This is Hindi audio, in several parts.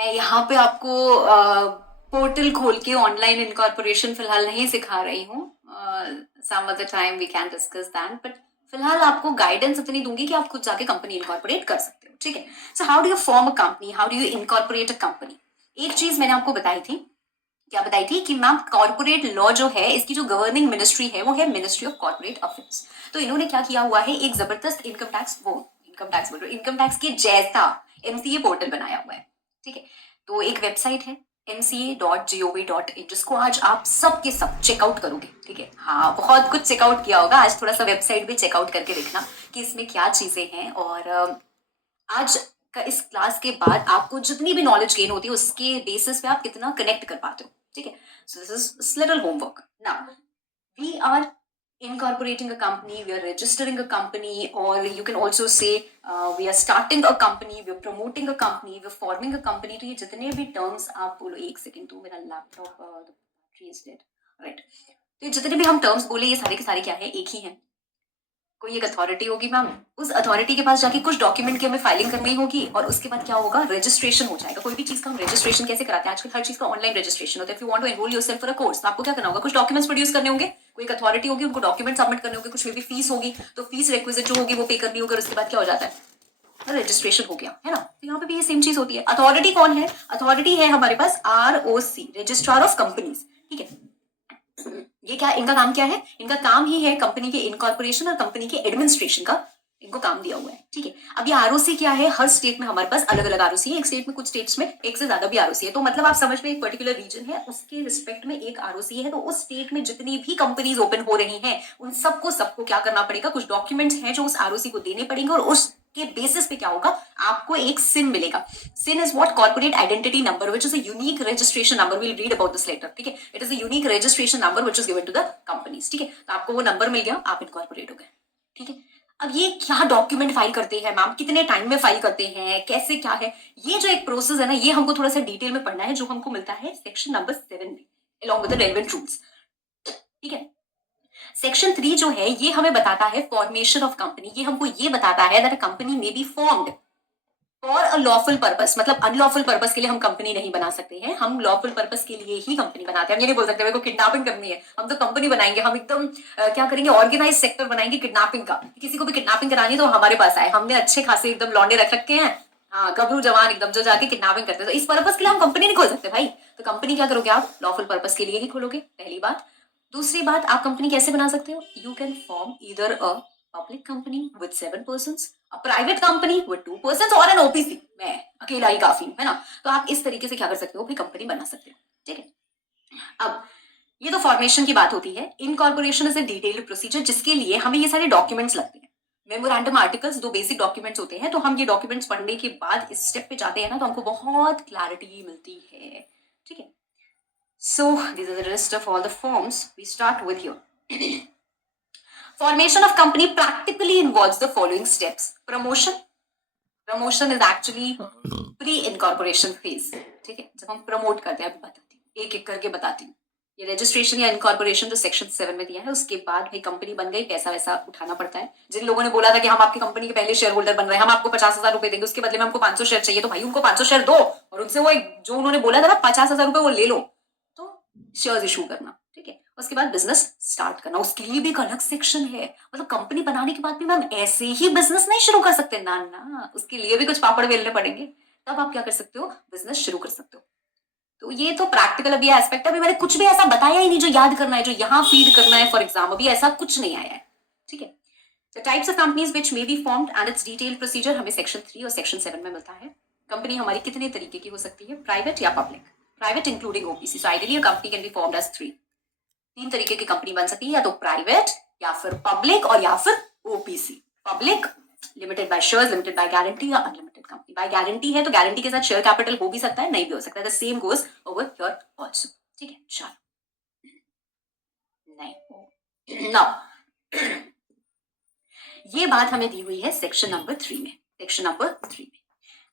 मैं यहाँ पे आपको पोर्टल खोल के ऑनलाइन इनकॉर्पोरेशन फिलहाल नहीं सिखा रही हूँ। Some other time we can discuss that, but फिलहाल आपको गाइडेंस इतनी दूंगी कि आप खुद जाके कंपनी इनकॉर्पोरेट कर सकते हो। ठीक है। So how do you form a company, how do you incorporate a company. एक चीज मैंने आपको बताई थी, क्या बताई थी कि मैम कॉर्पोरेट लॉ जो है इसकी जो गवर्निंग मिनिस्ट्री है वो है मिनिस्ट्री ऑफ कॉर्पोरेट अफेयर्स। तो इन्होंने क्या किया हुआ है, एक जबरदस्त इनकम टैक्स के जैसा एमसीए पोर्टल बनाया हुआ है। ठीक है। तो एक वेबसाइट है mca.gov.in, जिसको आज आप सब के सब चेकआउट करोगे। ठीक है। हाँ, बहुत कुछ चेकआउट किया होगा, आज थोड़ा सा वेबसाइट भी चेकआउट करके देखना कि इसमें क्या चीजें हैं। और आज का इस क्लास के बाद आपको जितनी भी नॉलेज गेन होती है उसके बेसिस पे आप कितना कनेक्ट कर पाते हो। ठीक है। So this is little homework now. we are incorporating a company, we are registering a company, or you can also say we are starting a company, we are promoting a company, we are forming a company। तो ये जितने भी टर्म्स आप बोलो, एक सेकेंड, तो मेरा laptop battery is dead, right. तो ये जितने भी हम टर्म्स बोले ये सारे के सारे क्या है, एक ही है। कोई एक अथॉरिटी होगी मैम, उस अथॉरिटी के पास जाके कुछ डॉक्यूमेंट की हमें फाइलिंग करनी होगी और उसके बाद क्या होगा, रजिस्ट्रेशन हो जाएगा। कोई भी चीज का हम रजिस्ट्रेशन कैसे कराते हैं, आजकल हर चीज का ऑनलाइन रजिस्ट्रेशन होता है। If you want to enroll yourself for a course, तो आपको क्या करना होगा, कुछ डॉक्यूमेंट्स प्रोड्यूस करने होंगे, कोई एक अथॉरिटी होगी, उनको डॉक्यूमेंट सबमिट करने होंगे, कुछ भी फीस होगी, तो फीस रिक्विजिट जो होगी वो पे करनी होगी, और उसके बाद क्या हो जाता है, रजिस्ट्रेशन हो गया, है ना। तो यहाँ पे भी ये सेम चीज होती है। अथॉरिटी कौन है, अथॉरिटी है हमारे पास ROC, रजिस्ट्रार ऑफ कंपनीज। ठीक है। ये क्या, इनका काम क्या है, इनका काम ही है कंपनी के इनकॉर्पोरेशन और कंपनी के एडमिनिस्ट्रेशन का, इनको काम दिया हुआ है। ठीक है। अब ये आरओसी क्या है, हर स्टेट में हमारे पास अलग अलग आरओसी है, एक स्टेट में, कुछ स्टेट्स में एक से ज्यादा भी आरओसी है। तो मतलब आप समझ में, एक पर्टिकुलर रीजन है उसके रिस्पेक्ट में एक आरओसी है, तो उस स्टेट में जितनी भी कंपनीज ओपन हो रही हैं उन सबको क्या करना पड़ेगा, कुछ डॉक्यूमेंट्स हैं जो उस आरओसी को देने पड़ेंगे, और उस के बेसिस पे क्या होगा, आपको एक सिन मिलेगा। CIN is what, corporate identity number, which is a unique registration number. We'll read about this letter. ठीक है। It is a unique registration number which is given to the companies. ठीक है। तो आपको वो नंबर मिल गया, आप इनकॉर्पोरेट हो गए। ठीक है। अब ये क्या डॉक्यूमेंट फाइल करते हैं मैम, कितने टाइम में फाइल करते हैं, कैसे क्या है, ये जो एक प्रोसेस है ना, ये हमको थोड़ा सा डिटेल में पढ़ना है, जो हमको मिलता है सेक्शन नंबर 7 में, along with the relevant rules. ठीक है। सेक्शन 3 जो है ये हमें बताता है फॉर्मेशन ऑफ कंपनी। ये हमको ये बताता है that a company may be formed for a lawful purpose, मतलब अनलॉफुल पर्पस के लिए हम कंपनी नहीं बना सकते हैं, हम लॉफुल पर्पस के लिए ही कंपनी बनाते हैं। हम ये नहीं बोल सकते मेरे को किडनैपिंग करनी है, हम तो कंपनी बनाएंगे, हम एकदम क्या करेंगे, ऑर्गेनाइज सेक्टर बनाएंगे किडनैपिंग का। किसी को भी किडनैपिंग करानी तो हमारे पास आए, हमने अच्छे खासे एकदम लौंडे रख रखे हैं, हाँ, गबरू जवान एकदम, जो जाके किडनैपिंग करते हैं। तो इस पर्पस के लिए हम कंपनी नहीं खोल सकते भाई। तो कंपनी क्या करोगे आप, लॉफुल पर्पस के लिए ही खोलोगे, पहली बात। दूसरी बात, आप कंपनी कैसे बना सकते हो, you can form either a public company with 7 person, a private company with 2 person, और एन ओपीसी, मैं अकेला ही काफी हूं, है ना। तो आप इस तरीके से क्या कर सकते हो, अपनी कंपनी बना सकते हो। ठीक है। अब ये तो फॉर्मेशन की बात होती है। Incorporation is a detailed procedure, जिसके लिए हमें ये सारे डॉक्यूमेंट्स लगते हैं। मेमोरेंडम आर्टिकल्स, दो बेसिक डॉक्यूमेंट्स होते हैं, तो हम ये डॉक्यूमेंट्स पढ़ने के बाद इस स्टेप पे जाते हैं ना, तो हमको बहुत क्लैरिटी मिलती है। ठीक है। So this is the list of all the forms, we start with here. Formation of company practically involves the following steps. Promotion is actually pre-incorporation phase. ठीक है। जब हम प्रमोट करते हैं, अभी बताती हूँ, एक एक करके बताती हूँ। ये रजिस्ट्रेशन या इनकॉर्पोरेशन जो सेक्शन 7 में दिया है, उसके बाद भाई कंपनी बन गई, पैसा वैसा उठाना पड़ता है। जिन लोगों ने बोला था कि हम आपकी कंपनी के पहले शेयर होल्डर बन रहे हैं, हम आपको 50,000 रुपए देंगे, उसके बदले में हमको 500 शेयर चाहिए, तो भाई उनको 500 शेयर दो, और उनसे वो जो उन्होंने बोला था ना 50,000 रुपए, वो ले लो। तो शेयर इशू करना। ठीक है। उसके बाद बिजनेस स्टार्ट करना, उसके लिए भी एक अलग सेक्शन है। मतलब कंपनी बनाने के बाद भी मैम ऐसे ही बिजनेस नहीं शुरू कर सकते ना, ना, उसके लिए भी कुछ पापड़ बेलने पड़ेंगे, तब आप क्या कर सकते हो, बिजनेस शुरू कर सकते हो। तो ये तो प्रैक्टिकल अभी एस्पेक्ट है, अभी मैंने कुछ भी ऐसा बताया ही नहीं जो याद करना है, जो यहाँ फीड करना है फॉर एग्जाम, अभी ऐसा कुछ नहीं आया है। ठीक है। The types of companies which may be formed and its detailed procedure हमें सेक्शन 3 और सेक्शन 7 में मिलता है। कंपनी हमारी कितने तरीके की हो सकती है, प्राइवेट या public, private including OPC. So ideally a company can be formed as 3, 3 तरीके की कंपनी बन सकती है, या तो प्राइवेट, या फिर पब्लिक, और या फिर OPC. Public limited by shares, limited by guarantee, या अनलिमिटेड कंपनी। बाय गारंटी है तो गारंटी के साथ शेयर कैपिटल हो भी सकता है, नहीं भी हो सकता है। The same goes over here also. ठीक है। चलो, नहीं नाउ ये बात हमें दी हुई है सेक्शन नंबर 3 में। सेक्शन नंबर 3 में,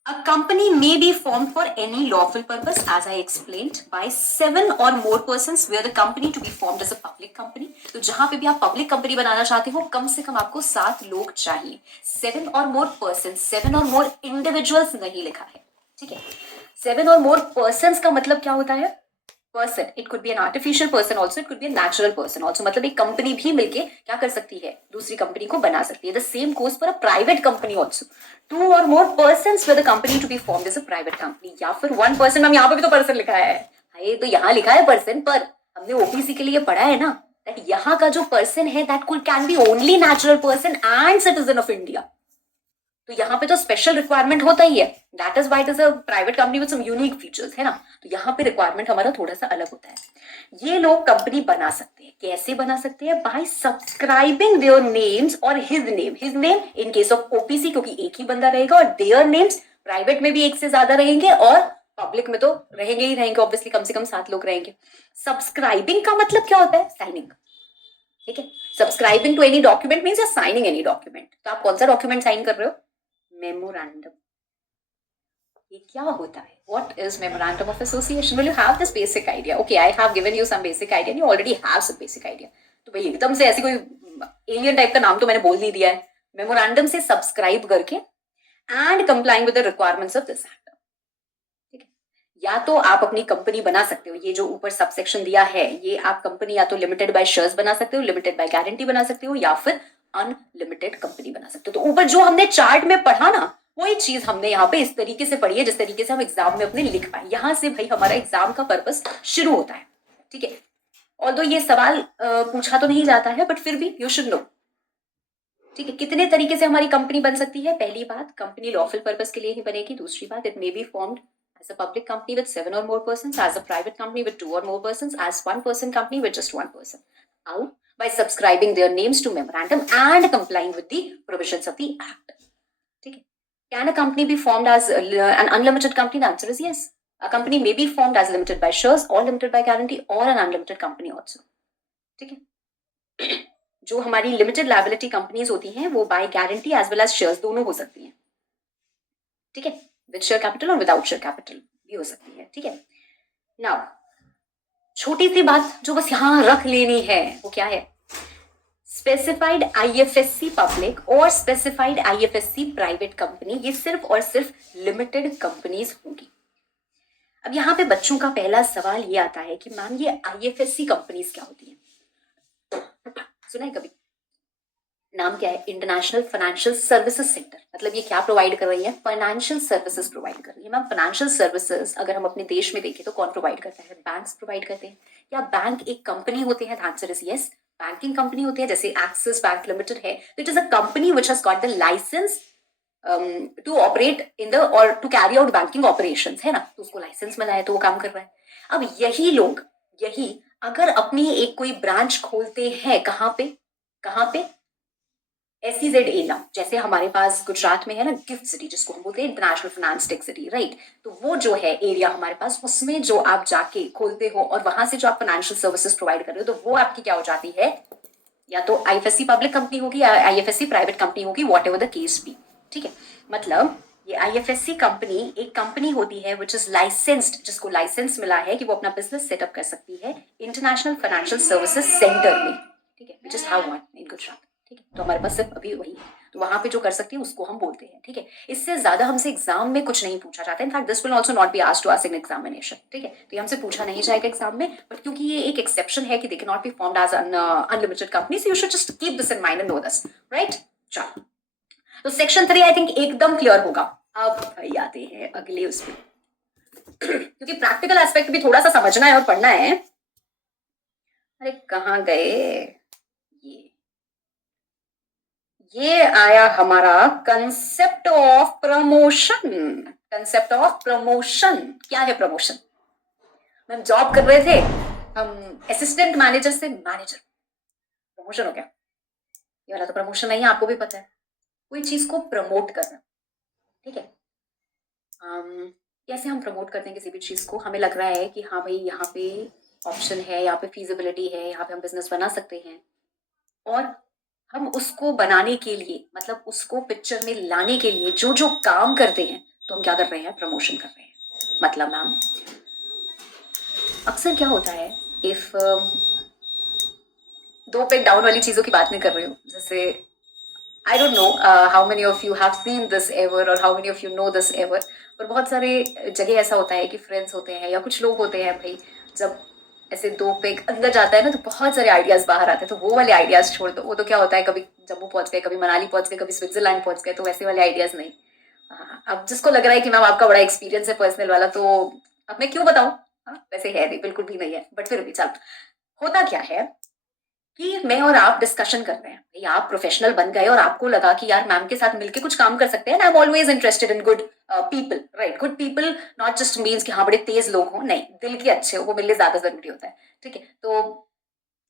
a company may be formed for any lawful purpose, as I explained, by 7 or more persons, where the company to be formed as a public company। तो जहां पे भी आप पब्लिक कंपनी बनाना चाहते हो, कम से कम आपको 7 लोग चाहिए। 7 or more persons, 7 or more individuals नहीं लिखा है। ठीक है। 7 और मोर पर्सन्स का मतलब क्या होता है? Person, it could be an artificial person also, it could be an natural person also, मतलब एक कंपनी भी मिलके क्या कर सकती है, दूसरी कंपनी को बना सकती है. The same goes for a private company also. 2 और more person for the company to be formed as a private company, या फिर 1 पर्सन. हम यहाँ पे भी तो पर्सन लिखा है, ये तो यहाँ लिखा है पर्सन, पर हमने ओपीसी के लिए पढ़ा है ना, दैट यहाँ का जो पर्सन है that could can be only natural person and citizen of India. तो यहाँ पे तो स्पेशल रिक्वायरमेंट होता ही है. That is why it is a private company with some unique features, है ना. तो यहाँ पे रिक्वायरमेंट हमारा थोड़ा सा अलग होता है. ये लोग कंपनी बना सकते हैं. कैसे बना सकते हैं? बाय सब्सक्राइबिंग देयर नेम्स और his name in case of OPC, क्योंकि एक ही बंदा रहेगा, और देयर नेम्स प्राइवेट में भी एक से ज्यादा रहेंगे और पब्लिक में तो रहेंगे ही रहेंगे, ऑब्वियसली कम से कम 7 लोग रहेंगे. सब्सक्राइबिंग का मतलब क्या होता है? साइनिंग. ठीक है. Subscribing to any document means या साइनिंग एनी डॉक्यूमेंट. तो आप कौन सा डॉक्यूमेंट साइन कर रहे हो? मेमोरेंडम. ये क्या होता है? What is memorandum of association? Will you have this basic idea? Okay, I have given you some basic idea and you already have some basic idea. तो भाई एकदम से ऐसी कोई एलियन टाइप का नाम तो मैंने बोल नहीं दिया है. मेमोरेंडम से सब्सक्राइब करके and complying with the requirements of this act. ठीक है. या तो आप अपनी कंपनी बना सकते हो, ये जो ऊपर सबसेक्शन दिया है, ये आप कंपनी या तो लिमिटेड बाय शेयर्स बना सकते हो, लिमिटेड बाय गारंटी बना सकते हो, या फिर अनलिमिटेड कंपनी बना सकते हो. तो ऊपर जो हमने चार्ट में पढ़ा ना, वही चीज हमने यहाँ पे इस तरीके से पढ़ी है जिस तरीके से हम एग्जाम में अपने लिख पाए. यहां से भाई हमारा एग्जाम का पर्पस शुरू होता है. ठीक है. ऑल्दो ये सवाल पूछा तो नहीं जाता है, बट फिर भी यू शुड नो. ठीक है. कितने तरीके से हमारी कंपनी बन सकती है? पहली बात, कंपनी लॉफुल पर्पस के लिए ही बनेगी. दूसरी बात, it may be formed as a public company with 7 or more persons, as a private company with 2 or more persons, as 1-person company with just 1 person. How? By subscribing their names to memorandum and complying with the provisions of the act. ठीक है. Can a company be formed as an unlimited company? The answer is yes. A company may be formed as limited by shares or limited by guarantee or an unlimited company also. ठीक है. जो हमारी लिमिटेड लायबिलिटी कंपनीज होती हैं वो by guarantee as well as shares दोनों हो सकती हैं. ठीक है. विद शेयर कैपिटल और विदाउट शेयर कैपिटल भी हो सकती है. ठीक है. नाउ छोटी सी बात जो बस यहां रख लेनी है वो क्या है? स्पेसिफाइड आईएफएससी पब्लिक और स्पेसिफाइड आईएफएससी प्राइवेट कंपनी, ये सिर्फ और सिर्फ लिमिटेड कंपनीज होंगी. अब यहाँ पे बच्चों का पहला सवाल ये आता है कि मैम ये आईएफएससी कंपनीज क्या होती है? सुना है कभी? नाम क्या है? International financial services centre. मतलब ये क्या प्रोवाइड कर रही है? फाइनेंशियल सर्विसेज प्रोवाइड कर रही है. मैम फाइनेंशियल सर्विसेज अगर हम अपने देश में देखें तो कौन प्रोवाइड करता है? बैंक्स प्रोवाइड करते हैं. या बैंक एक कंपनी होते हैं? Answer is yes. Banking company होती है, जैसे एक्सिस बैंक लिमिटेड है. It is a company which has got the licence to operate in the और to carry out banking operations, है ना. तो उसको लाइसेंस मिला है तो वो काम कर रहा है. अब यही लोग अगर अपनी एक कोई ब्रांच खोलते हैं, कहाँ पे? SEZ area. जैसे हमारे पास गुजरात में है ना गिफ्ट सिटी, जिसको हम बोलते हैं international finance tech city, right. तो वो जो है एरिया हमारे पास, उसमें जो आप जाके खोलते हो और वहां से जो आप फाइनेंशियल सर्विसेज प्रोवाइड कर रहे हो, तो वो आपकी क्या हो जाती है? या तो आईएफएससी पब्लिक कंपनी होगी या आईएफएससी प्राइवेट कंपनी होगी, whatever the case be. ठीक है. मतलब ये आईएफएससी कंपनी एक कंपनी होती है विच इज लाइसेंस्ड, जिसको लाइसेंस मिला है कि वो अपना बिजनेस सेटअप कर सकती है इंटरनेशनल फाइनेंशियल सर्विसेज सेंटर में. ठीक है. Which is have one in Gujarat. ठीक है. तो हमारे पास सिर्फ अभी वही है. तो वहां पे जो कर सकती है उसको हम बोलते हैं. ठीक है. इससे ज्यादा हमसे एग्जाम में कुछ नहीं पूछा जाता है. In fact this will also not be asked to us in examination. ठीक है. तो ये हमसे पूछा नहीं जाएगा एग्जाम में, बट क्योंकि ये एक एक्सेप्शन है कि they can not be formed as an unlimited company, so you should just keep this in mind and know this, right. चलो, तो सेक्शन 3 आई थिंक एकदम क्लियर होगा. अब भाई आते हैं अगले उसमें, क्योंकि प्रैक्टिकल एस्पेक्ट भी थोड़ा सा समझना है और पढ़ना है. अरे कहाँ गए? ये आया हमारा concept of promotion. Concept of promotion क्या है? प्रमोशन, मैम जॉब कर रहे थे हम, असिस्टेंट मैनेजर से मैनेजर, प्रमोशन हो गया. ये वाला तो प्रमोशन नहीं है, आपको भी पता है. कोई चीज को प्रमोट करना. ठीक है. कैसे हम प्रमोट करते हैं किसी भी चीज को? हमें लग रहा है कि हाँ भाई यहाँ पे ऑप्शन है, यहाँ पे फीजिबिलिटी है, यहाँ पे हम बिजनेस बना सकते हैं, और हम उसको बनाने के लिए, मतलब उसको पिक्चर में लाने के लिए जो जो काम करते हैं, तो हम क्या कर रहे हैं? प्रमोशन कर रहे हैं. मतलब मैम अक्सर क्या होता है, इफ दो पे डाउन वाली चीजों की बात नहीं कर रही हूँ, जैसे I don't know how many of you have seen this ever or how many of you know this ever, पर बहुत सारे जगह ऐसा होता है कि फ्रेंड्स होते हैं या कुछ लोग होते हैं भाई, जब ऐसे दो पेग अंदर जाता है ना तो बहुत सारे आइडियाज बाहर आते हैं, तो वो वाले आइडियाज छोड़ दो। वो तो क्या होता है, कभी जम्मू पहुंच गए, कभी मनाली पहुंच गए, कभी स्विट्जरलैंड पहुंच गए, तो वैसे वाले आइडियाज नहीं। हाँ, अब जिसको लग रहा है कि मैम आपका बड़ा एक्सपीरियंस है पर्सनल वाला, तो अब मैं क्यों बताऊं। हाँ, वैसे है नहीं, बिल्कुल भी नहीं है, बट फिर भी चल। होता क्या है कि मैं और आप डिस्कशन कर रहे हैं भाई, आप प्रोफेशनल बन गए और आपको लगा कि यार मैम के साथ मिलके कुछ काम कर सकते हैं। I am always interested in good people, right. Good people not just means कि हाँ बड़े तेज लोग हो, नहीं, दिल के अच्छे हो, वो मेरे लिए ज्यादा जरूरी होता है। ठीक है, तो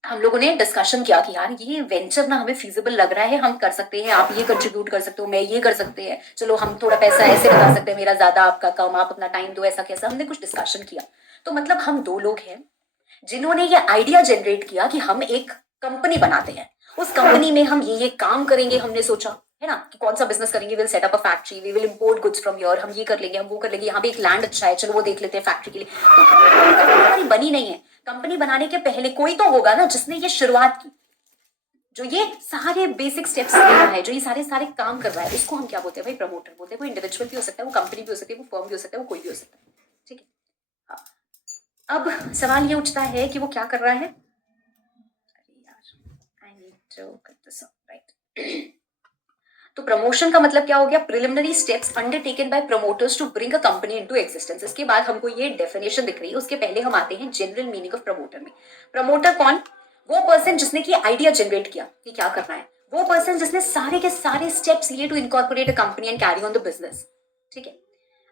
हम लोगों ने डिस्कशन किया कि यार ये वेंचर ना हमें फीजिबल लग रहा है, हम कर सकते हैं, आप ये कंट्रीब्यूट कर सकते हो, मैं ये कर सकते हैं, चलो हम थोड़ा पैसा ऐसे लगा सकते हैं, मेरा ज्यादा आपका कम, आप अपना टाइम दो, ऐसा कैसा, हमने कुछ डिस्कशन किया। तो मतलब हम दो लोग हैं जिन्होंने ये आइडिया जनरेट किया कि हम एक कंपनी बनाते हैं, उस कंपनी में हम ये काम करेंगे, हमने सोचा है ना कि कौन सा बिजनेस करेंगे, will set up a factory, we will import goods from your, हम ये कर लेंगे, हम वो कर लेंगे, यहाँ पे एक लैंड अच्छा है, चलो वो देख लेते हैं फैक्ट्री के लिए। तो कंपनी हमारी बनी नहीं है। कंपनी बनाने के पहले कोई तो होगा ना जिसने ये शुरुआत की, जो ये सारे बेसिक स्टेप्स ले रहा है, जो ये सारे सारे काम कर रहा है, उसको हम क्या बोलते हैं भाई, प्रमोटर बोलते हैं। वो इंडिविजुअल भी हो सकता है, वो कंपनी भी हो सकती है, वो फर्म भी हो सकता है, वो कोई भी हो सकता है। ठीक है, हाँ। अब सवाल ये उठता है कि वो क्या कर रहा है। अरे यार, I need to cut this off, right. तो प्रमोशन का मतलब क्या हो गया, preliminary steps undertaken by promoters to bring a company into existence. इसके बाद हमको ये डेफिनेशन दिख रही है, उसके पहले हम आते हैं जनरल मीनिंग ऑफ प्रमोटर में। प्रमोटर कौन, वो पर्सन जिसने की आइडिया जनरेट किया कि क्या करना है, वो पर्सन जिसने सारे के सारे स्टेप्स लिए to incorporate a company and carry on the business. ठीक है,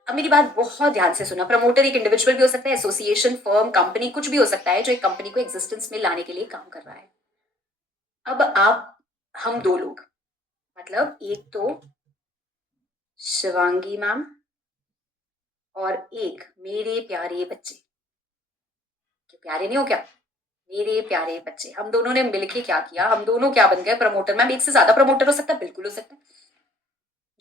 अब मेरी बात बहुत ध्यान से सुना। प्रमोटर एक इंडिविजुअल भी हो सकता है, एसोसिएशन, फर्म, कंपनी, कुछ भी हो सकता है जो एक कंपनी को एग्जिस्टेंस में लाने के लिए काम कर रहा है। अब आप, हम दो लोग, मतलब एक तो शिवांगी मैम और एक मेरे प्यारे बच्चे। कि प्यारे नहीं हो क्या, मेरे प्यारे बच्चे, हम दोनों ने मिलके क्या किया, हम दोनों क्या बन गए, प्रमोटर। मैम एक से ज्यादा प्रमोटर हो सकता है, बिल्कुल हो सकता है।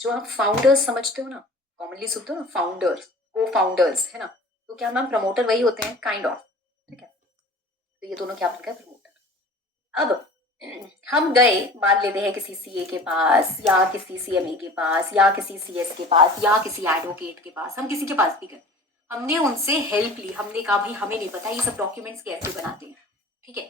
जो आप फाउंडर्स समझते हो ना, कॉमनली सुनते हो ना फाउंडर्स, को फाउंडर्स, है ना, तो क्या मैम प्रमोटर वही होते हैं, काइंड ऑफ। ठीक है, तो ये दोनों क्या बन गए, प्रमोटर। अब हम गए, मान लेते हैं किसी सीए के पास या किसी सीएमए के पास या किसी सीएस के पास या किसी एडवोकेट के पास, हम किसी के पास भी गए, हमने उनसे हेल्प ली, हमने कहा भाई हमें नहीं पता ये सब डॉक्यूमेंट्स कैसे बनाते हैं। ठीक है,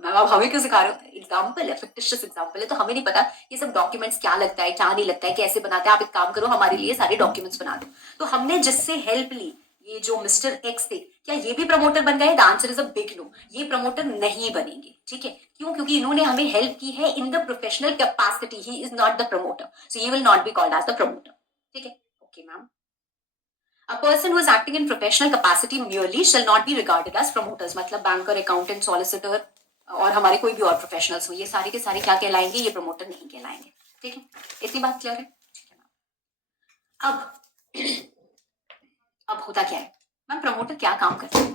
मैम आप हमें क्यों सिखा रहे हो, एग्जाम्पल है, फिक्टिशियस एग्जाम्पल है, तो हमें नहीं पता ये सब डॉक्यूमेंट्स क्या लगता है, क्या नहीं लगता है, कैसे बनाते हैं, आप एक काम करो हमारे लिए सारे डॉक्यूमेंट्स बना दो। तो हमने जिससे हेल्प ली, ये जो मिस्टर एक्स थे, क्या ये भी प्रमोटर बन गए, the answer is a big no. ये प्रमोटर नहीं बनेंगे। ठीक है, क्यों, क्योंकि इन्होंने हमें हेल्प की है in the professional capacity, he is not the promoter, so ये will not be called as the promoter. ठीक है, okay ma'am. A person who is acting in professional capacity merely shall not be regarded as promoters। मतलब बैंकर, अकाउंटेंट, सॉलिसिटर और हमारे कोई भी और प्रोफेशनल्स हो, ये सारे के सारे क्या कहलाएंगे, ये प्रमोटर नहीं कहलाएंगे। ठीक है, इतनी बात क्लियर है। ठीक है मैम। अब होता क्या है मैम, प्रमोटर क्या काम करते हैं,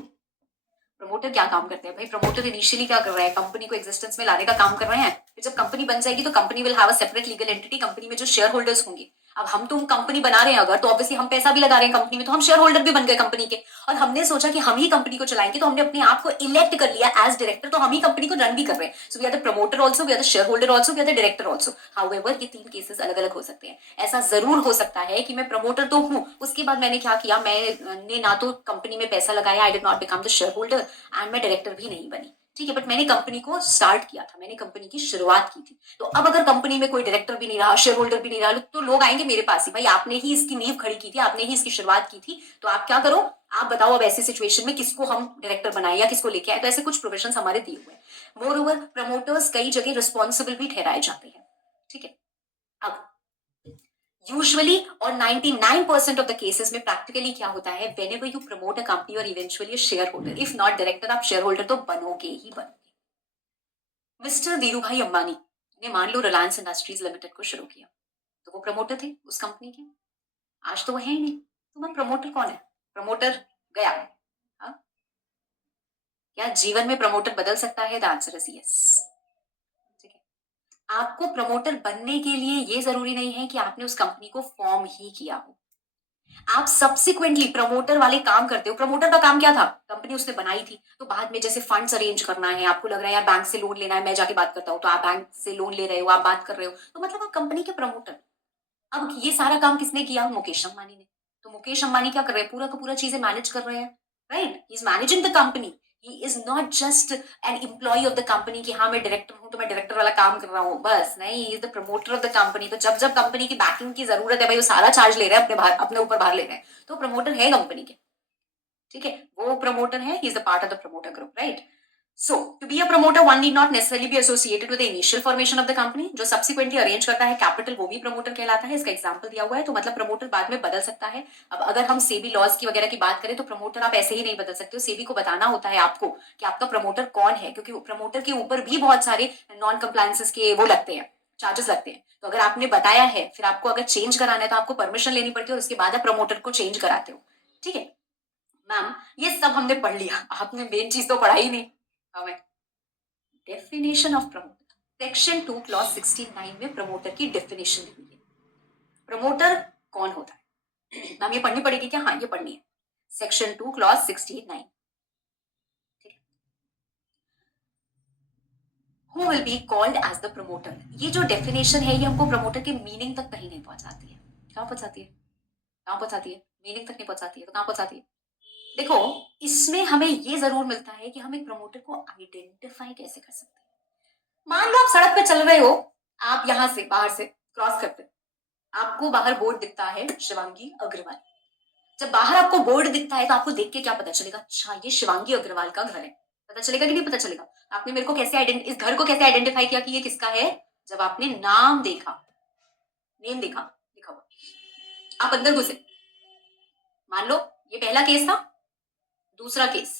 प्रमोटर क्या काम करते हैं भाई, प्रमोटर इनिशियली क्या कर रहे हैं, कंपनी को एग्जिस्टेंस में लाने का काम कर रहे हैं। फिर जब कंपनी बन जाएगी तो company will have a separate legal entity, company में जो शेयर होल्डर्स होंगे। अब हम तुम कंपनी बना रहे हैं अगर, तो ऑब्वियसली हम पैसा भी लगा रहे हैं कंपनी में, तो हम शेयर होल्डर भी बन गए कंपनी के, और हमने सोचा कि हम ही कंपनी को चलाएंगे, तो हमने अपने आप को इलेक्ट कर लिया एज डायरेक्टर, तो हम ही कंपनी को रन भी कर रहे हैं। So we are the promoter also, we are the share holder also, we are the director also. However ये तीन केसेस अलग अलग हो सकते हैं। ऐसा जरूर हो सकता है कि मैं प्रमोटर तो हूँ, उसके बाद मैंने क्या किया, मैंने ना तो कंपनी में पैसा लगाया, I did not become the share holder, and मैं डायरेक्टर भी नहीं बनी। ठीक है, बट मैंने कंपनी को स्टार्ट किया था, मैंने कंपनी की शुरुआत की थी। तो अब अगर कंपनी में कोई डायरेक्टर भी नहीं रहा, शेयर होल्डर भी नहीं रहा, तो लोग आएंगे मेरे पास ही, भाई आपने ही इसकी नींव खड़ी की थी, आपने ही इसकी शुरुआत की थी, तो आप क्या करो, आप बताओ अब ऐसी सिचुएशन में किसको हम डायरेक्टर बनाए या किसको लेके आए। तो ऐसे कुछ प्रोफेशन हमारे दिए हुए हैं। मोर ओवर प्रमोटर्स कई जगह रिस्पॉन्सिबल भी ठहराए जाते हैं। ठीक है, अब यूजुअली और 99% ऑफ द केसेस में प्रैक्टिकली क्या होता है, whenever you promote a company और eventually shareholder, if not director, आप शेयर होल्डर तो बनोगे ही बनोगे। मिस्टर धीरू भाई अंबानी ने मान लो रिलायंस इंडस्ट्रीज लिमिटेड को शुरू किया, तो वो प्रमोटर थे उस कंपनी के, आज तो वो है ही नहीं। तो मैं प्रमोटर कौन है, प्रमोटर गया। हाँ? क्या जीवन में प्रमोटर बदल सकता है, द आंसर इज यस। ठीक है, आपको प्रमोटर बनने के लिए ये जरूरी नहीं है कि आपने उस कंपनी को फॉर्म ही किया हो, आप सब्सिक्वेंटली प्रमोटर वाले काम करते हो। प्रमोटर का काम क्या था, कंपनी उसने बनाई थी, तो बाद में जैसे फंड्स अरेंज करना है, आपको लग रहा है यार बैंक से लोन लेना है, मैं जाके बात करता हूँ, तो आप बैंक से लोन ले रहे हो, आप बात कर रहे हो, तो मतलब आप कंपनी के प्रमोटर। अब ये सारा काम किसने किया? मुकेश अंबानी ने। तो मुकेश अंबानी क्या कर रहे हैं? पूरा का पूरा चीजें मैनेज कर रहे हैं, right? He is managing the company. He is not just an employee of the company कि हाँ मैं डायरेक्टर हूँ तो मैं डायरेक्टर वाला काम कर रहा हूँ, बस नहीं, he is the promoter of the company. तो जब जब कंपनी की बैकिंग की जरूरत है भाई, वो सारा चार्ज ले रहे हैं, अपने ऊपर भार ले रहे हैं, तो प्रमोटर है कंपनी के, ठीक है? वो प्रमोटर है, he is the part of the promoter group, right? So, to be a promoter, one need not necessarily be associated with the initial formation of the company. जो subsequently arrange करता है capital, वो भी promoter कहलाता है। इसका एग्जाम्पल दिया हुआ है, तो मतलब promoter बाद में बदल सकता है। अब अगर हम सेबी लॉज की वगैरह की बात करें, तो promoter आप ऐसे ही नहीं बदल सकते हो। सेबी को बताना होता है आपको कि आपका promoter कौन है, क्योंकि promoter के ऊपर भी बहुत सारे नॉन कंप्लायंसेस के वो लगते हैं, चार्जेस लगते हैं। तो अगर आपने बताया है, फिर आपको अगर चेंज कराना है तो आपको परमिशन लेनी पड़ती है, और उसके बाद आप प्रमोटर को चेंज कराते हो, ठीक है? मैम, ये सब हमने पढ़ लिया, आपने मेन चीज तो पढ़ा ही नहीं हमें। Definition of promoter, section 2 clause 69 में प्रमोटर की डेफिनेशन दी हुई है। प्रमोटर कौन होता है? मैम ये पढ़नी पड़ेगी क्या? हाँ, ये पढ़नी है, section 2 clause 69। Who will be called as the promoter? ये जो डेफिनेशन है, ये हमको प्रमोटर के मीनिंग तक कहीं नहीं पहुंचाती है। कहाँ पहुंचाती है? कहाँ पहुंचाती है? मीनिंग तक नहीं पहुंचाती है, तो कहाँ पहुंचाती है? देखो, इसमें हमें ये जरूर मिलता है कि हम एक प्रमोटर को आइडेंटिफाई कैसे कर सकते हैं। मान लो आप सड़क पे चल रहे हो, आप यहां से बाहर से क्रॉस करते, आपको बाहर बोर्ड दिखता है शिवांगी अग्रवाल। जब बाहर आपको बोर्ड दिखता है तो आपको देख के क्या पता चलेगा? अच्छा, ये शिवांगी अग्रवाल का घर है। पता चलेगा कि नहीं पता चलेगा? आपने मेरे को कैसे इस घर को कैसे आइडेंटिफाई किया कि ये किसका है? जब आपने नाम देखा, नेम देखा, लिखा हुआ, आप अंदर घुसे। मान लो ये पहला केस था, दूसरा केस,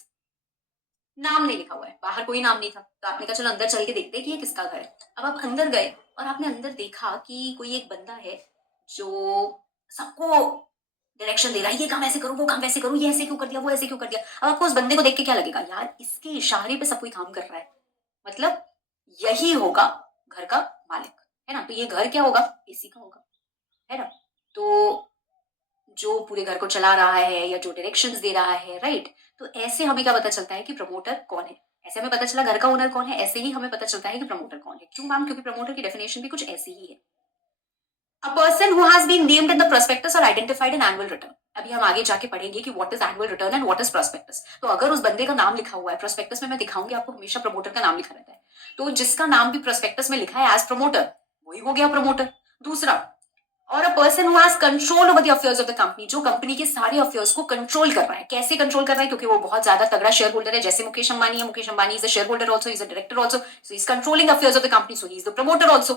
नाम नहीं लिखा हुआ है, बाहर कोई नाम नहीं था, तो आपने कहा चलो अंदर चल के देखते हैं कि ये किसका घर है। अब आप अंदर गए और आपने अंदर देखा कि कोई एक बंदा है जो सबको डायरेक्शन दे रहा है, ये काम ऐसे करो, वो काम वैसे करो, ये ऐसे क्यों कर दिया, वो ऐसे क्यों कर दिया। अब आपको उस बंदे को देख के क्या लगेगा? यार, इसके इशारे पे सब कोई काम कर रहा है, मतलब यही होगा घर का मालिक, है ना? तो ये घर क्या होगा? इसी का होगा, है ना? तो जो पूरे घर को चला रहा है या जो डायरेक्शंस दे रहा है, राइट? तो ऐसे हमें क्या पता चलता है कि प्रमोटर कौन है। ऐसे हमें पता चला घर का ओनर कौन है, ऐसे ही हमें पता चलता है कि प्रमोटर कौन है। क्यों मैम? क्योंकि प्रमोटर की डेफिनेशन भी कुछ ऐसी ही है। A person who has been named in the prospectus और आइडेंटिफाइड इन एनुअल रिटर्न। अभी हम आगे जाके पढ़ेंगे कि what is annual return and what is prospectus. तो अगर उस बंदे का नाम लिखा हुआ है प्रोस्पेक्टस में, मैं दिखाऊंगी आपको, हमेशा प्रमोटर का नाम लिखा रहता है, तो जिसका नाम भी प्रोस्पेक्टस में लिखा है एज प्रमोटर, वही हो गया प्रमोटर। दूसरा, और अ person who has control over the affairs of the company, जो कंपनी के सारे अफेयर्स को कंट्रोल कर रहा है। कैसे कंट्रोल कर रहा है? क्योंकि वो बहुत ज्यादा तगड़ा शेयर होल्डर है, जैसे मुकेश अंबानी है। Mukesh Ambani is a share holder also, is a director also, so is controlling affairs of the company, so he is the promoter also,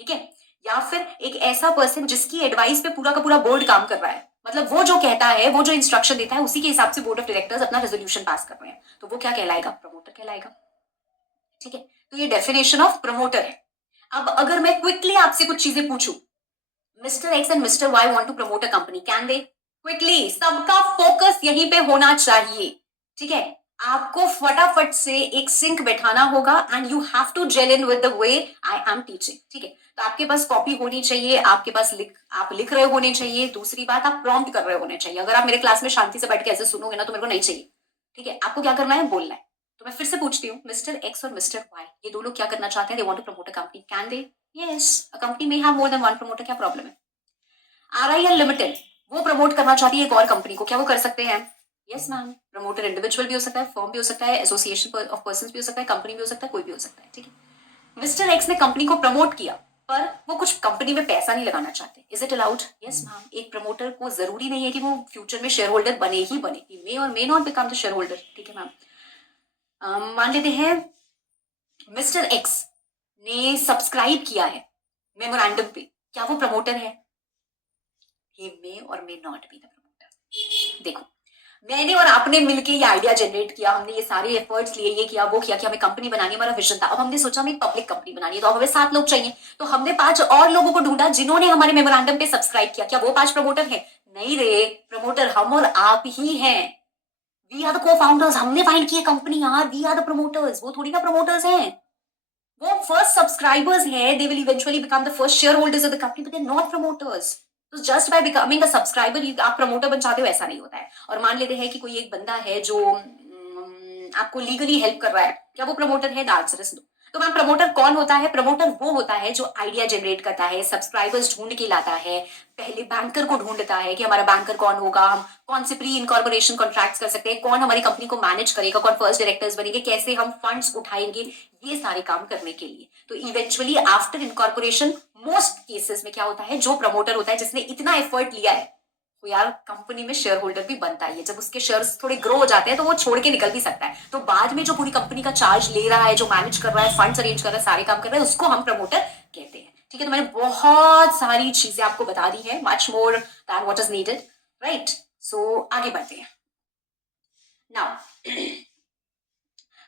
ठीक है? या फिर एक ऐसा पर्सन जिसकी एडवाइस पे पूरा का पूरा बोर्ड काम कर रहा है, मतलब वो जो कहता है, वो जो इंस्ट्रक्शन देता है, उसी के हिसाब से बोर्ड ऑफ डायरेक्टर्स अपना रेजोल्यूशन पास कर रहे हैं, तो वो क्या कहलाएगा? प्रमोटर कहलाएगा, ठीक है? तो ये डेफिनेशन ऑफ प्रमोटर है। अब अगर मैं क्विकली आपसे कुछ चीजें पूछूं, Mister X and Mister Y want to promote a company, can they? Quickly सबका फोकस यहीं पे होना चाहिए, ठीक है? आपको फटाफट से एक सिंक बैठाना होगा and you have to gel in with the way I am teaching, ठीक है? तो आपके पास कॉपी होनी चाहिए, आपके पास आप लिख रहे होने चाहिए। दूसरी बात, आप प्रॉम्प्ट कर रहे होने चाहिए। अगर आप मेरे क्लास में शांति से बैठ के ऐसे सुनोगे ना, तो मेरे को नहीं चाहिए, ठीक है? आपको क्या करना है? बोलना है। तो मैं फिर से पूछती हूँ, मिस्टर एक्स और मिस्टर वाई, ये दो लोग क्या करना चाहते हैं? They want to promote a company, can they? Yes, a company में have more than one promoter, क्या प्रॉब्लम है? आरआईएल लिमिटेड, वो प्रमोट करना चाहती है एक और कंपनी को, क्या वो कर सकते हैं? Yes ma'am. प्रमोटर इंडिविजुअल भी हो सकता है, फर्म भी हो सकता है, एसोसिएशन ऑफ पर्संस भी हो सकता है, कंपनी भी हो सकता है, कोई भी हो सकता है, ठीक है? मिस्टर एक्स ने कंपनी को प्रमोट किया, पर वो कुछ कंपनी में पैसा नहीं लगाना चाहते। Is it allowed? Yes ma'am. एक प्रमोटर को जरूरी नहीं है कि वो फ्यूचर में शेयर होल्डर बने ही बने, ही मे और may not become the share holder, ठीक है मैम? मान लेते हैं मिस्टर एक्स ने सब्सक्राइब किया है मेमोरेंडम पे, क्या वो प्रमोटर है? he may or may not be the promoter। देखो, मैंने और आपने मिलके ये आइडिया जनरेट किया, हमने ये सारे एफर्ट्स लिए, ये किया, वो किया कि हमें कंपनी बनानी, हमारा विजन था। अब हमने सोचा हमें एक पब्लिक कंपनी बनानी है, तो अब हमें 7 लोग चाहिए। तो हमने 5 और लोगों को ढूंढा जिन्होंने हमारे मेमोरेंडम पे सब्सक्राइब किया। क्या वो 5 प्रमोटर हैं? नहीं रे, प्रमोटर हम और आप ही हैं। We are the co founders, हमने फाइंड की कंपनी यार, वी आर द प्रमोटर्स। वो थोड़ी ना प्रमोटर्स हैं, वो फर्स्ट सब्सक्राइबर्स हैं। They will eventually become the first shareholders of the company, but they are not promoters. तो just by becoming a subscriber आप प्रमोटर बन जाते हो, ऐसा नहीं होता है। और मान लेते हैं कि कोई एक बंदा है जो आपको लीगली हेल्प कर रहा है, क्या वो प्रमोटर है? The answer is no. तो मैम प्रमोटर कौन होता है? प्रमोटर वो होता है जो आइडिया जनरेट करता है, सब्सक्राइबर्स ढूंढ के लाता है, पहले बैंकर को ढूंढता है कि हमारा बैंकर कौन होगा, हम कौन से प्री इनकॉर्पोरेशन कॉन्ट्रैक्ट्स कर सकते हैं, कौन हमारी कंपनी को मैनेज करेगा, कौन फर्स्ट डायरेक्टर्स बनेंगे, कैसे हम फंड्स उठाएंगे, ये सारे काम करने के लिए। तो eventually after incorporation most cases में क्या होता है, जो प्रमोटर होता है जिसने इतना एफर्ट लिया है, तो यार कंपनी में शेयर होल्डर भी बनता ही है। जब उसके शेयर्स थोड़े ग्रो हो जाते हैं तो वो छोड़ के निकल भी सकता है। तो बाद में जो पूरी कंपनी का चार्ज ले रहा है, जो मैनेज कर रहा है, फंड्स अरेंज कर रहा है, सारे काम कर रहा है, उसको हम प्रमोटर कहते हैं। ठीक है, तो मैंने बहुत सारी चीजें आपको बता दी है, much more than what is needed, right. So आगे बढ़ते हैं। नाउ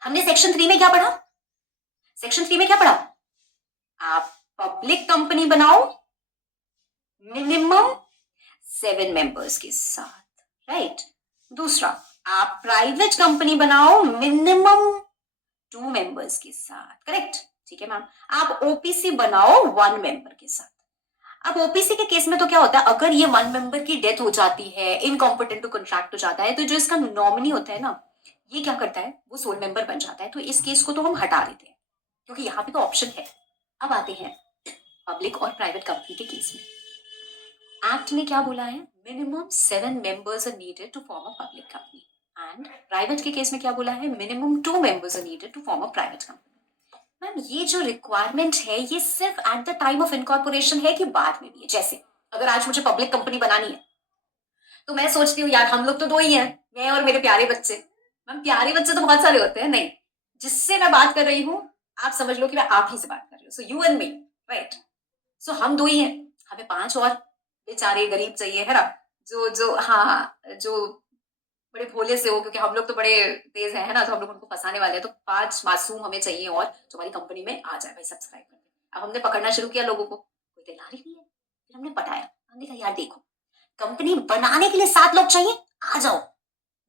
हमने सेक्शन 3 में क्या पढ़ा? सेक्शन 3 में क्या पढ़ा? आप पब्लिक कंपनी बनाओ मिनिमम 7 मेंबर्स के साथ, राइट। दूसरा, आप प्राइवेट कंपनी बनाओ मिनिमम 2 मेंबर्स के साथ, करेक्ट। ठीक है मैम। आप ओपीसी बनाओ 1 मेंबर के साथ। अब ओपीसी के केस में तो क्या होता है, अगर ये 1 मेंबर की डेथ हो जाती है, इनकॉम्पिटेंट टू कॉन्ट्रैक्ट हो जाता है, तो जो इसका नॉमिनी होता है ना, ये क्या करता है, वो सोल मेंबर बन जाता है। तो इस केस को तो हम हटा देते हैं, क्योंकि यहाँ पे तो ऑप्शन है। अब आते हैं पब्लिक और प्राइवेट कंपनी के केस में। एक्ट ने क्या बोला है, minimum 7 members are needed to form a public company. And private के केस में क्या बोला है, minimum 2 members are needed to form a private company. Ma'am ये जो रिक्वायरमेंट है, ये सिर्फ at the time of incorporation है कि बाद में भी है? जैसे अगर आज मुझे पब्लिक कंपनी बनानी है, तो मैं सोचती हूँ यार हम लोग तो 2 ही हैं, मैं और मेरे प्यारे बच्चे। मैम प्यारे बच्चे तो बहुत सारे होते हैं, नहीं, जिससे मैं बात कर रही हूँ, आप समझ लो कि मैं आप ही से बात कर रही हूँ। So you and me, right. So हम 2 ही हैं, हमें 5 और बेचारे गरीब चाहिए, है ना, जो जो हाँ, जो बड़े भोले से हो, क्योंकि हम लोग तो बड़े तेज हैं, है ना, तो हम लोग उनको फंसाने वाले हैं। तो 5 मासूम हमें चाहिए और जो हमारी कंपनी में आ जाए भाई सब्सक्राइब करके। अब हमने पकड़ना शुरू किया लोगों को, कोई तैयार ही नहीं है। फिर हमने पटाया, हमने कहा यार देखो, कंपनी बनाने के लिए 7 लोग चाहिए, आ जाओ,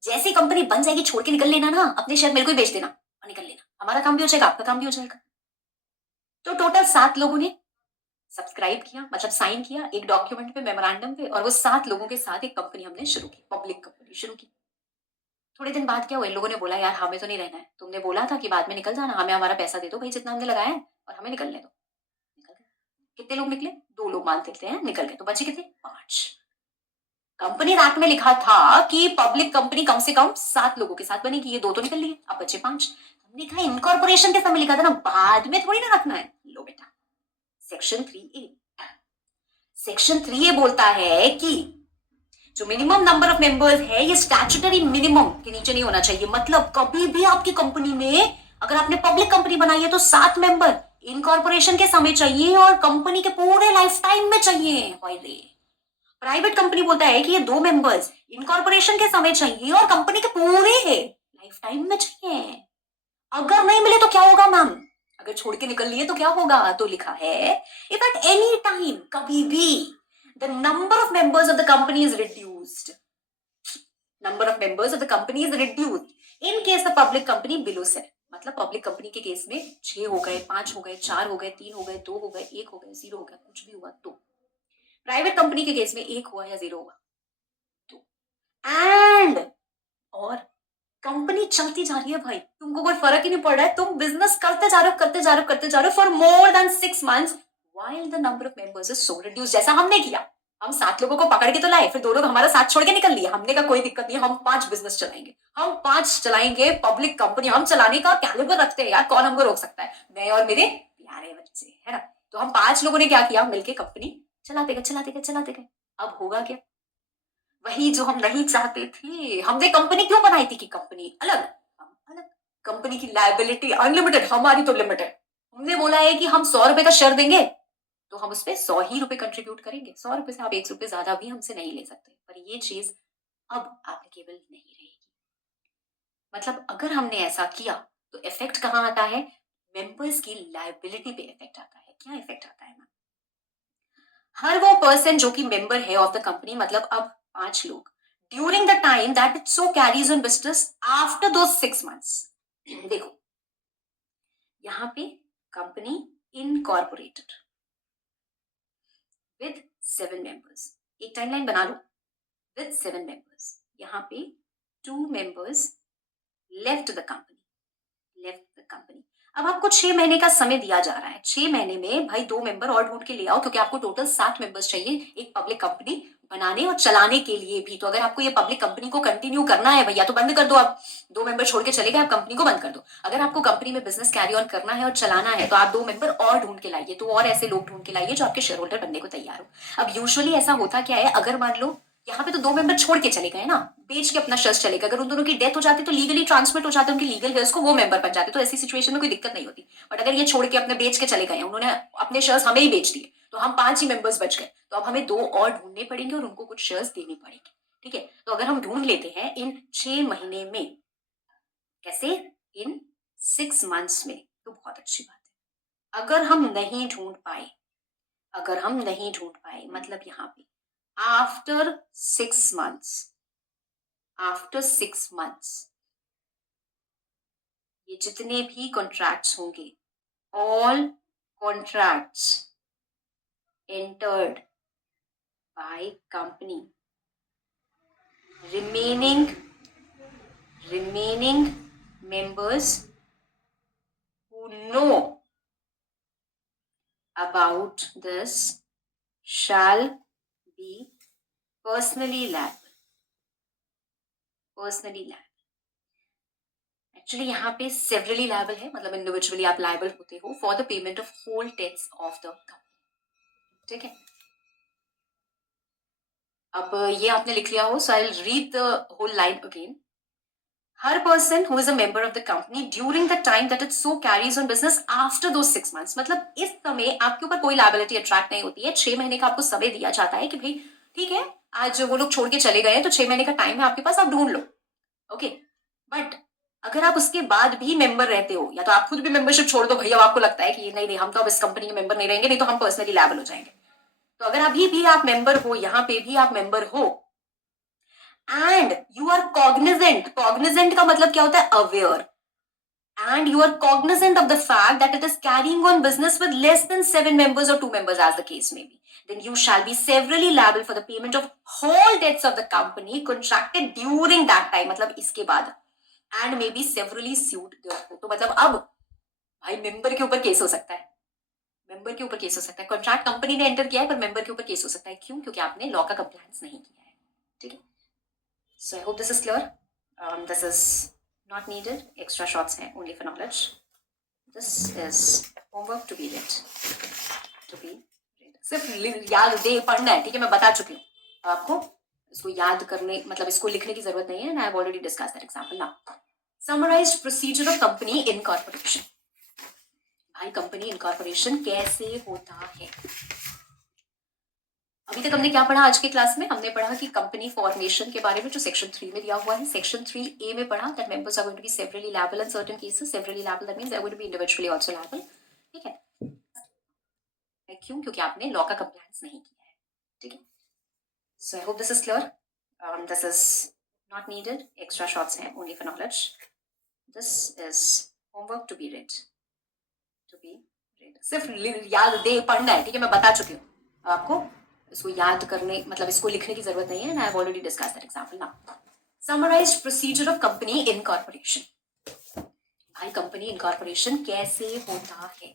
जैसे ही कंपनी बन जाएगी छोड़ के निकल लेना ना, अपने शेयर मेरे को ही बेच देना और निकल लेना, हमारा काम भी हो जाएगा, आपका काम भी हो जाएगा। तो टोटल 7 लोगों ने सब्सक्राइब किया, मतलब साइन किया एक डॉक्यूमेंट पे, मेमोरेंडम पे, और वो 7 लोगों के साथ एक कंपनी हमने शुरू की, पब्लिक कंपनी शुरू की। थोड़े दिन बाद क्या हुआ, इन लोगों ने बोला यार हमें तो नहीं रहना है, तुमने बोला था कि बाद में निकल जाना, हमें हमारा पैसा दे दो भाई जितना हमने लगाया है, और हमें निकलने दो। निकल गए। कितने लोग निकले? 2 लोग मान लेते हैं, निकल गए। तो बचे कितने? 5। कंपनी एक्ट में लिखा था कि पब्लिक कंपनी कम से कम 7 लोगों के साथ बनेगी, ये 2 तो निकल लिए, अब बचे 5। हमने कहा इनकॉर्पोरेशन के समय लिखा था ना, बाद में थोड़ी ना रखना है। लो बेटा, सेक्शन 3A, सेक्शन 3A बोलता है कि जो मिनिमम नंबर ऑफ मेंबर्स है, ये स्टैट्यूटरी मिनिमम के नीचे नहीं होना चाहिए। मतलब कभी भी आपकी कंपनी में, अगर आपने पब्लिक कंपनी बनाई है, तो 7 मेंबर इनकॉर्पोरेशन के समय चाहिए और कंपनी के पूरे लाइफ टाइम में चाहिए। प्राइवेट कंपनी बोलता है कि ये 2 मेंबर्स इनकॉर्पोरेशन के समय चाहिए और कंपनी के पूरे लाइफ टाइम में चाहिए। अगर नहीं मिले तो क्या होगा मैम? अगर छोड़ के निकल लिए तो क्या होगा? तो लिखा है इफ एट एनी टाइम, कभी भी, the number of members of the company is reduced, number of members of the company is reduced in case the public company below 7। मतलब पब्लिक कंपनी के केस में 6 हो गए, 5 हो गए, 4 हो गए, 3 हो गए, 2 हो गए, 1 हो गए, 0 हो गया, कुछ भी हुआ तो। प्राइवेट कंपनी के केस में 1 हुआ या 0 हुआ तो। एंड और कंपनी चलती जा रही है भाई, तुमको कोई फर्क ही नहीं पड़ रहा है, तुम बिजनेस करते जा रहे हो, करते जा रहे हो, करते जा रहे हो for more than 6 months while the number of members is so reduce. जैसा हमने किया, हम 7 लोगों को पकड़ के तो लाए, फिर 2 लोग हमारा साथ छोड़ के निकल लिए। हमने कहा कोई दिक्कत नहीं, हम 5 बिजनेस चलाएंगे, हम 5 चलाएंगे पब्लिक कंपनी, हम चलाने का कैलिबर रखते हैं यार, कौन हमको रोक सकता है, मैं और मेरे प्यारे बच्चे, है ना। तो हम 5 लोगों ने क्या किया, मिलके कंपनी चलाते गए, चलाते गए, चलाते गए। अब होगा क्या? वही जो हम नहीं चाहते थे। हमने कंपनी क्यों बनाई थी कि कंपनी अलग, हम अलग, कंपनी की लायबिलिटी अनलिमिटेड, हमारी तो लिमिटेड। हमने बोला है कि हम 100 रुपए का शेयर देंगे, तो हम उस पे 100 ही रुपए कंट्रीब्यूट करेंगे। 100 रुपए से आप 1 रुपए ज्यादा भी हमसे नहीं ले सकते। पर ये चीज अब एप्लीकेबल नहीं रहेगी। मतलब अगर हमने ऐसा किया तो इफेक्ट कहाँ आता है? मेंबर्स की लायबिलिटी पे इफेक्ट आता है। क्या इफेक्ट आता है मैम? हर वो पर्सन जो कि मेंबर है ऑफ द कंपनी, मतलब अब 5 लोग, during the time that it so carries on business after दो 6 मंथ्स। देखो यहाँ पे कंपनी इनकॉर्पोरेटेड विद 7 मेंबर्स, एक टाइमलाइन बना लो, विद 7 मेंबर्स, यहाँ पे 2 members left the company, left the company. अब आपको 6 महीने का समय दिया जा रहा है। 6 महीने में भाई 2 मेंबर और ढूँढ के ले आओ, क्योंकि आपको टोटल 7 मेंबर्स चाहिए एक पब्लिक कंपनी बनाने और चलाने के लिए भी। तो अगर आपको ये पब्लिक कंपनी को कंटिन्यू करना है भैया, तो बंद कर दो आप। 2 मेंबर छोड़ के चले गए, आप कंपनी को बंद कर दो। अगर आपको कंपनी में बिजनेस कैरी ऑन करना है और चलाना है, तो आप 2 मेंबर और ढूँढ के लाइए। तो और ऐसे लोग ढूँढ के लाइए जो आपके शेयर होल्डर बनने को तैयार हो। अब यूजुअली ऐसा होता क्या है, अगर मान लो यहाँ पे तो 2 मेंबर छोड़ के चले गए ना, बेच के अपना शेयर चले गए। अगर उन दोनों की डेथ हो जाती तो लीगली ट्रांसमिट हो जाते उनके लीगल हेयर्स को, वो मेंबर बन जाते, तो ऐसी सिचुएशन में कोई दिक्कत नहीं होती। बट अगर ये छोड़ के अपने बेच के चले गए, उन्होंने अपने शेयर्स हमें ही बेच दिए, तो हम 5 ही मेंबर्स बच गए, तो अब हमें 2 और ढूंढने पड़ेंगे और उनको कुछ शेयर्स देने पड़ेंगे। ठीक है, तो अगर हम ढूंढ लेते हैं इन 6 महीने में, कैसे, इन 6 मंथ्स में, तो बहुत अच्छी बात है। अगर हम नहीं ढूंढ पाए, अगर हम नहीं ढूंढ पाए, मतलब यहाँ पे आफ्टर 6 मंथ्स, आफ्टर 6 मंथ्स ये जितने भी कॉन्ट्रैक्ट्स होंगे, all contracts entered by company remaining members who know about this shall be personally liable. Actually यहाँ पे severally liable है, मतलब इंडिविजुअली आप लाइबल होते हो for the payment of whole debts of the company. ठीक है, अब ये आपने लिख लिया हो, so I will read the whole line again. Her person who is a member of the company during the time that it so carries on business after those 6 months, मतलब इस समय आपके ऊपर कोई लायबिलिटी अट्रैक्ट नहीं होती है। 6 महीने का आपको समय दिया जाता है कि भाई ठीक है, आज वो लोग छोड़ के चले गए हैं, तो 6 महीने का टाइम है आपके पास, आप ढूंढ लो। ओके, बट अगर आप उसके बाद भी मेंबर रहते हो, या तो आप खुद भी मेंबरशिप छोड़ दो भैया, आपको लगता है कि नहीं नहीं हम तो अब इस कंपनी के मेंबर नहीं रहेंगे, नहीं तो हम पर्सनली लायबल हो जाएंगे, तो अगर अभी भी आप मेंबर हो, यहाँ पे भी आप मेंबर हो, एंड यू आर कॉग्निजेंट का मतलब क्या होता है, aware, and you are cognizant of the fact that it is carrying on business with less than 7 members or 2 members as the case may be, then you shall be severally liable for the payment of whole debts of the company contracted during that time, मतलब इसके बाद, and may be severally sued therefore। तो मतलब अब भाई मेंबर के ऊपर केस हो सकता है, मेंबर के ऊपर केस हो सकता है। कॉन्ट्रैक्ट कंपनी ने एंटर किया है, पर मेंबर के ऊपर केस हो सकता है। क्यों? क्योंकि आपने लॉ का कंप्लायंस नहीं किया है। ठीक है, so I hope this is clear. This is not needed extra shots हैं, only for knowledge. This is homework to be read. सिर्फ याद दे पढ़ना है। ठीक है, मैं बता चुकी हूँ, आपको इसको याद करने, मतलब इसको लिखने की जरूरत नहीं है। I have already discussed that example now. Summarized procedure of company incorporation. भाई कंपनी इनकॉर्पोरेशन कैसे होता है? अभी तक हमने क्या पढ़ा आज के क्लास में? हमने पढ़ा कि कंपनी फॉर्मेशन के बारे में, जो सेक्शन 3 में दिया हुआ है। सेक्शन 3A में पढ़ा that members are going to be severally liable in certain cases. Severally liable that means they are going to be individually also liable. ठीक है, क्यों? क्योंकि आपने लॉ का कंप्लायंस नहीं किया है। ठीक है, so I hope this is clear. This is not needed extra shorts हैं, only for knowledge. This is homework to be read, सिर्फ याद दे पढ़ना है। ठीक है, मैं बता चुकी हूँ, आपको इसको याद करने, मतलब इसको लिखने की जरूरत नहीं है। I have already discussed that example now. Summarised procedure of company incorporation. भाई कंपनी इनकॉर्पोरेशन कैसे होता है?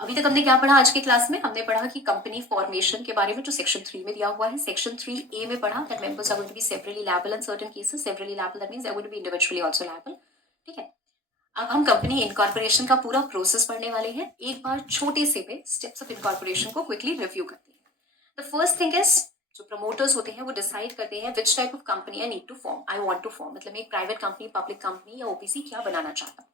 अभी तक हमने क्या पढ़ा आज के क्लास में? हमने पढ़ा कि कंपनी फॉर्मेशन के बारे में, जो सेक्शन 3 में दिया हुआ है। सेक्शन 3A में पढ़ा that members are going to be severally liable in certain cases. Severally liable that means they are going to be individually also liable. ठीक है, अब हम कंपनी इनकॉर्पोरेशन का पूरा प्रोसेस पढ़ने वाले हैं। एक बार छोटे से पे स्टेप्स ऑफ इनकॉर्पोरेशन को क्विकली रिव्यू करते हैं। द फर्स्ट थिंग इज, जो प्रमोटर्स होते हैं वो डिसाइड करते हैं which type of company I need to form, I want to form, मतलब मैं एक प्राइवेट कंपनी, पब्लिक कंपनी या ओपीसी क्या बनाना चाहता हूँ।